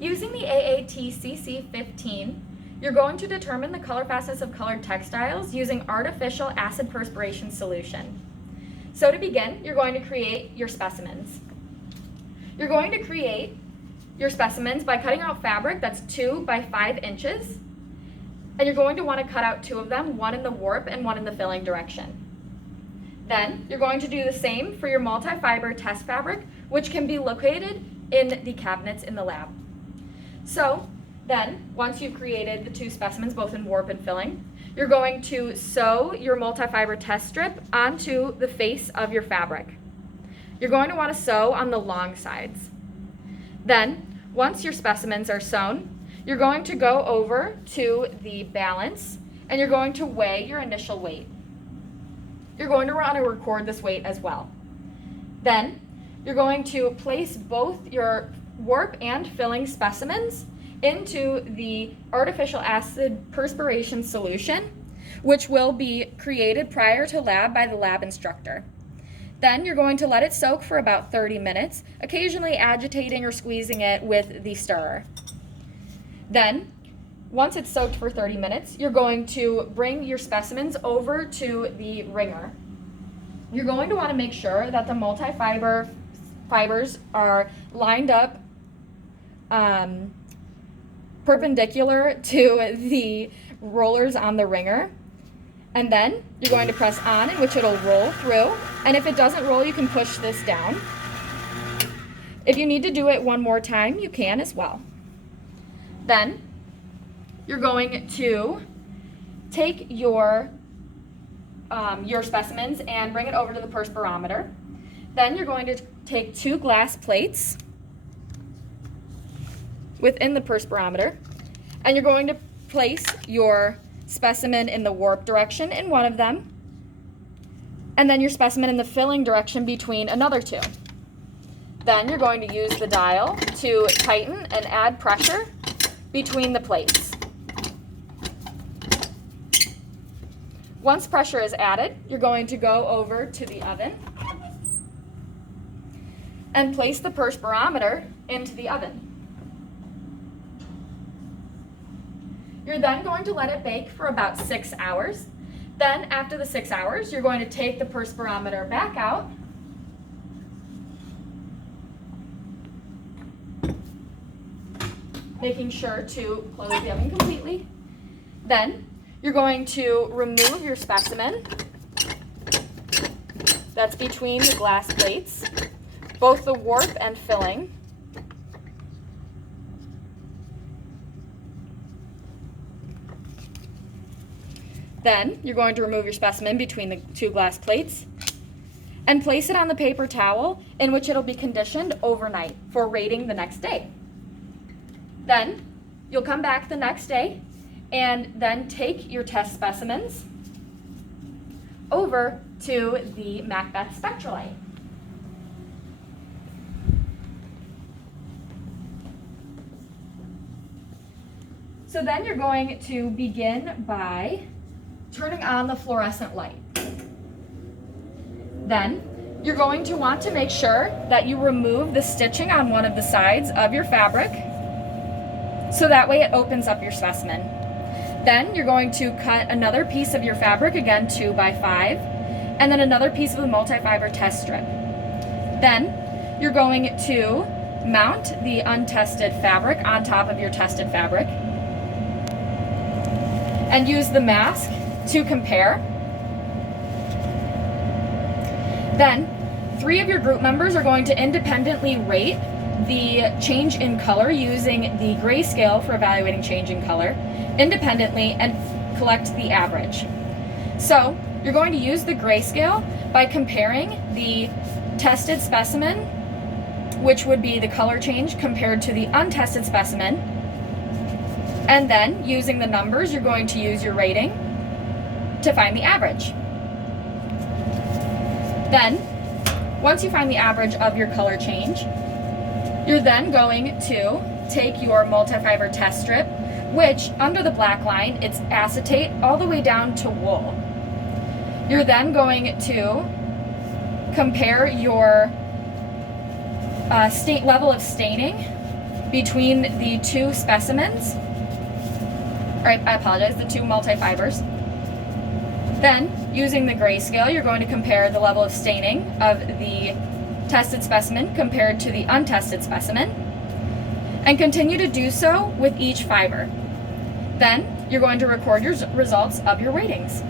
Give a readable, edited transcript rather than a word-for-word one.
Using the AATCC 15, you're going to determine the color fastness of colored textiles using artificial acid perspiration solution. So to begin, you're going to create your specimens. You're going to create your specimens by cutting out fabric that's 2 by 5 inches, and you're going to want to cut out 2 of them, one in the warp and one in the filling direction. Then you're going to do the same for your multi-fiber test fabric, which can be located in the cabinets in the lab. So then, once you've created the 2 specimens, both in warp and filling, you're going to sew your multi-fiber test strip onto the face of your fabric. You're going to want to sew on the long sides. Then, once your specimens are sewn, you're going to go over to the balance and you're going to weigh your initial weight. You're going to want to record this weight as well. Then, you're going to place both your warp and filling specimens into the artificial acid perspiration solution, which will be created prior to lab by the lab instructor. Then you're going to let it soak for about 30 minutes, occasionally agitating or squeezing it with the stirrer. Then, once it's soaked for 30 minutes, you're going to bring your specimens over to the wringer. You're going to want to make sure that the multi-fiber fibers are lined up perpendicular to the rollers on the wringer. And then you're going to press on, in which it'll roll through. And if it doesn't roll, you can push this down. If you need to do it one more time, you can as well. Then you're going to take your specimens and bring it over to the perspirometer. Then you're going to take 2 glass plates within the perspirometer, and you're going to place your specimen in the warp direction in one of them, and then your specimen in the filling direction between another 2. Then you're going to use the dial to tighten and add pressure between the plates. Once pressure is added, you're going to go over to the oven and place the perspirometer into the oven. You're then going to let it bake for about 6 hours. Then after the 6 hours, you're going to take the perspirometer back out making sure to close the oven completely. Then you're going to remove your specimen that's between the glass plates, both the warp and filling. Then you're going to remove your specimen between the 2 glass plates and place it on the paper towel in which it'll be conditioned overnight for rating the next day. Then you'll come back the next day and then take your test specimens over to the Macbeth Spectralite. So then you're going to begin by turning on the fluorescent light. Then you're going to want to make sure that you remove the stitching on one of the sides of your fabric so that way it opens up your specimen. Then you're going to cut another piece of your fabric, again 2 by 5, and then another piece of the multi-fiber test strip. Then you're going to mount the untested fabric on top of your tested fabric and use the mask to compare. Then 3 of your group members are going to independently rate the change in color using the grayscale for evaluating change in color independently and collect the average. So you're going to use the grayscale by comparing the tested specimen, which would be the color change compared to the untested specimen, and then using the numbers you're going to use your rating to find the average. Then, once you find the average of your color change, you're then going to take your multi-fiber test strip, which under the black line, it's acetate all the way down to wool. You're then going to compare your level of staining between the two specimens, or I apologize, the two multi-fibers. Then, using the grayscale, you're going to compare the level of staining of the tested specimen compared to the untested specimen, and continue to do so with each fiber. Then, you're going to record your results of your weightings.